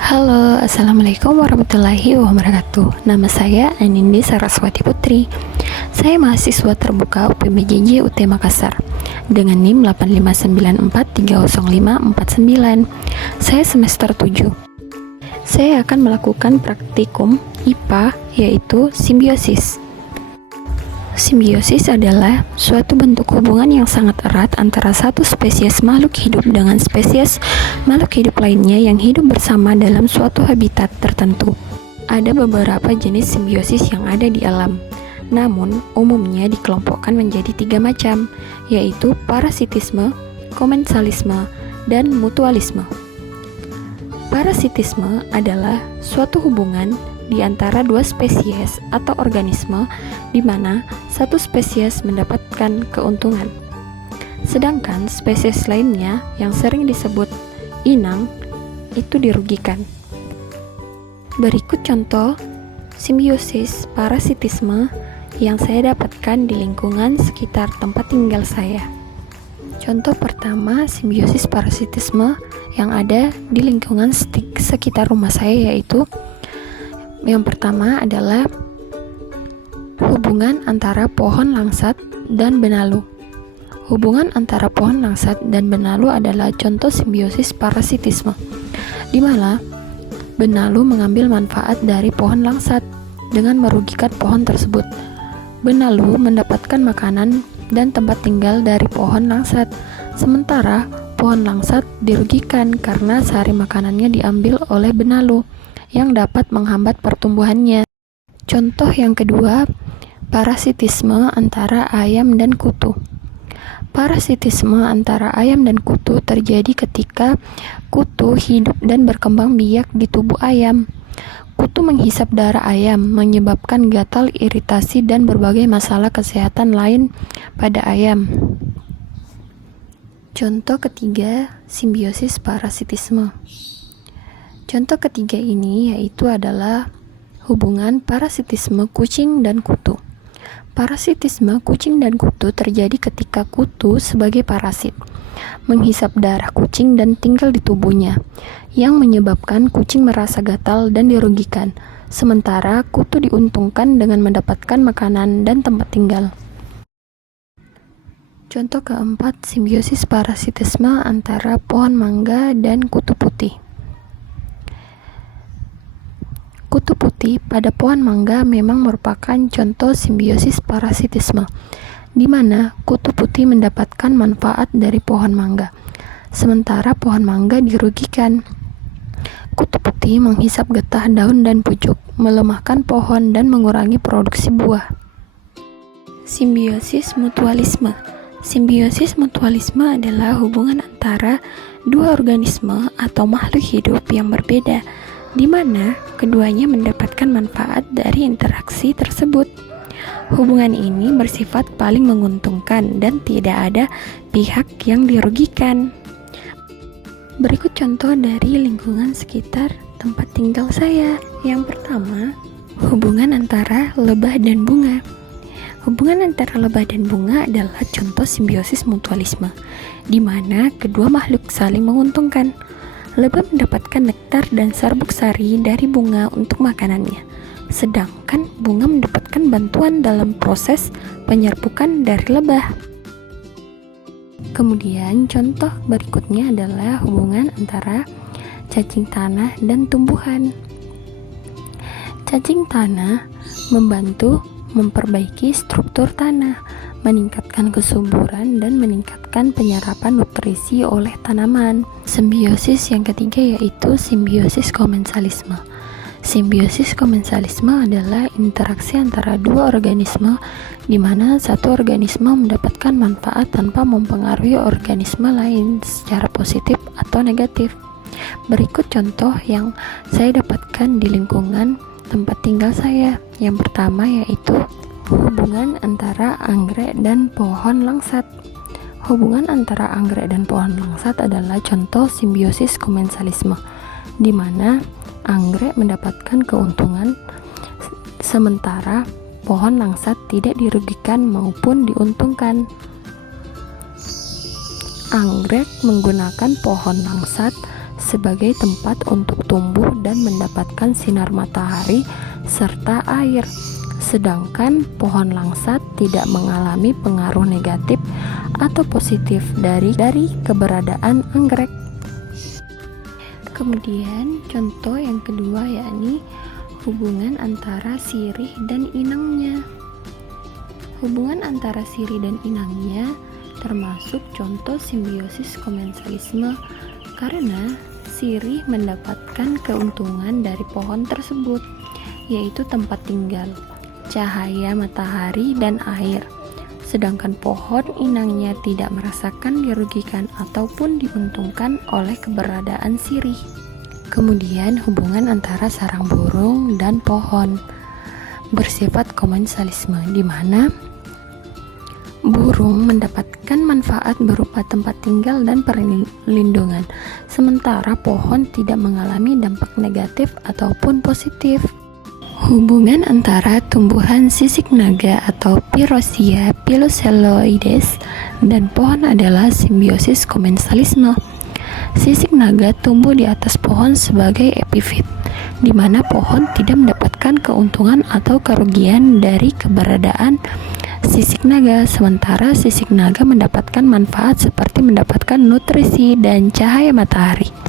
Halo, Assalamualaikum warahmatullahi wabarakatuh. Nama saya Anindi Saraswati Putri. Saya mahasiswa terbuka UPMJJ UT Makassar dengan NIM 859430549. Saya semester 7. Saya akan melakukan praktikum IPA yaitu simbiosis. Simbiosis adalah suatu bentuk hubungan yang sangat erat antara satu spesies makhluk hidup dengan spesies makhluk hidup lainnya yang hidup bersama dalam suatu habitat tertentu. Ada beberapa jenis simbiosis yang ada di alam, namun umumnya dikelompokkan menjadi 3 macam, yaitu parasitisme, komensalisme, dan mutualisme. Parasitisme adalah suatu hubungan di antara dua spesies atau organisme di mana satu spesies mendapatkan keuntungan, sedangkan spesies lainnya yang sering disebut inang itu dirugikan. Berikut contoh simbiosis parasitisme yang saya dapatkan di lingkungan sekitar tempat tinggal saya. Contoh pertama simbiosis parasitisme yang ada di lingkungan sekitar rumah saya yaitu yang pertama adalah hubungan antara pohon langsat dan benalu. Hubungan antara pohon langsat dan benalu adalah contoh simbiosis parasitisme, di mana benalu mengambil manfaat dari pohon langsat dengan merugikan pohon tersebut. Benalu mendapatkan makanan dan tempat tinggal dari pohon langsat, sementara pohon langsat dirugikan karena sari makanannya diambil oleh benalu yang dapat menghambat pertumbuhannya. Contoh yang kedua, parasitisme antara ayam dan kutu. Parasitisme antara ayam dan kutu terjadi ketika kutu hidup dan berkembang biak di tubuh ayam. Kutu menghisap darah ayam, menyebabkan gatal, iritasi, dan berbagai masalah kesehatan lain pada ayam. Contoh ketiga, simbiosis parasitisme. Contoh ketiga ini yaitu adalah hubungan parasitisme kucing dan kutu. Parasitisme kucing dan kutu terjadi ketika kutu sebagai parasit menghisap darah kucing dan tinggal di tubuhnya, yang menyebabkan kucing merasa gatal dan dirugikan, sementara kutu diuntungkan dengan mendapatkan makanan dan tempat tinggal. Contoh keempat, simbiosis parasitisme antara pohon mangga dan kutu putih. Kutu putih pada pohon mangga memang merupakan contoh simbiosis parasitisme, di mana kutu putih mendapatkan manfaat dari pohon mangga, sementara pohon mangga dirugikan. Kutu putih menghisap getah daun dan pucuk, melemahkan pohon dan mengurangi produksi buah. Simbiosis mutualisme. Simbiosis mutualisme adalah hubungan antara dua organisme atau makhluk hidup yang berbeda, di mana keduanya mendapatkan manfaat dari interaksi tersebut. Hubungan ini bersifat paling menguntungkan dan tidak ada pihak yang dirugikan. Berikut contoh dari lingkungan sekitar tempat tinggal saya. Yang pertama, hubungan antara lebah dan bunga. Hubungan antara lebah dan bunga adalah contoh simbiosis mutualisme, di mana kedua makhluk saling menguntungkan. Lebah mendapatkan nektar dan serbuk sari dari bunga untuk makanannya, sedangkan bunga mendapatkan bantuan dalam proses penyerbukan dari lebah. Kemudian contoh berikutnya adalah hubungan antara cacing tanah dan tumbuhan. Cacing tanah membantu memperbaiki struktur tanah, meningkatkan kesuburan, dan meningkatkan penyerapan nutrisi oleh tanaman. Simbiosis yang ketiga yaitu simbiosis komensalisme. Simbiosis komensalisme adalah interaksi antara dua organisme di mana satu organisme mendapatkan manfaat tanpa mempengaruhi organisme lain secara positif atau negatif. Berikut contoh yang saya dapatkan di lingkungan tempat tinggal saya. Yang pertama yaitu hubungan antara anggrek dan pohon langsat. Hubungan antara anggrek dan pohon langsat adalah contoh simbiosis komensalisme, di mana anggrek mendapatkan keuntungan sementara pohon langsat tidak dirugikan maupun diuntungkan. Anggrek menggunakan pohon langsat sebagai tempat untuk tumbuh dan mendapatkan sinar matahari serta air. Sedangkan pohon langsat tidak mengalami pengaruh negatif atau positif dari keberadaan anggrek. Kemudian contoh yang kedua yakni hubungan antara sirih dan inangnya. Hubungan antara sirih dan inangnya termasuk contoh simbiosis komensalisme karena sirih mendapatkan keuntungan dari pohon tersebut, yaitu tempat tinggal, cahaya matahari, dan air. Sedangkan pohon inangnya tidak merasakan dirugikan ataupun diuntungkan oleh keberadaan sirih. Kemudian hubungan antara sarang burung dan pohon bersifat komensalisme, di mana burung mendapatkan manfaat berupa tempat tinggal dan perlindungan, sementara pohon tidak mengalami dampak negatif ataupun positif. Hubungan antara tumbuhan sisik naga atau Pyrosia piloceloides dan pohon adalah simbiosis komensalisme. Sisik naga tumbuh di atas pohon sebagai epifit, di mana pohon tidak mendapatkan keuntungan atau kerugian dari keberadaan sisik naga, sementara sisik naga mendapatkan manfaat seperti mendapatkan nutrisi dan cahaya matahari.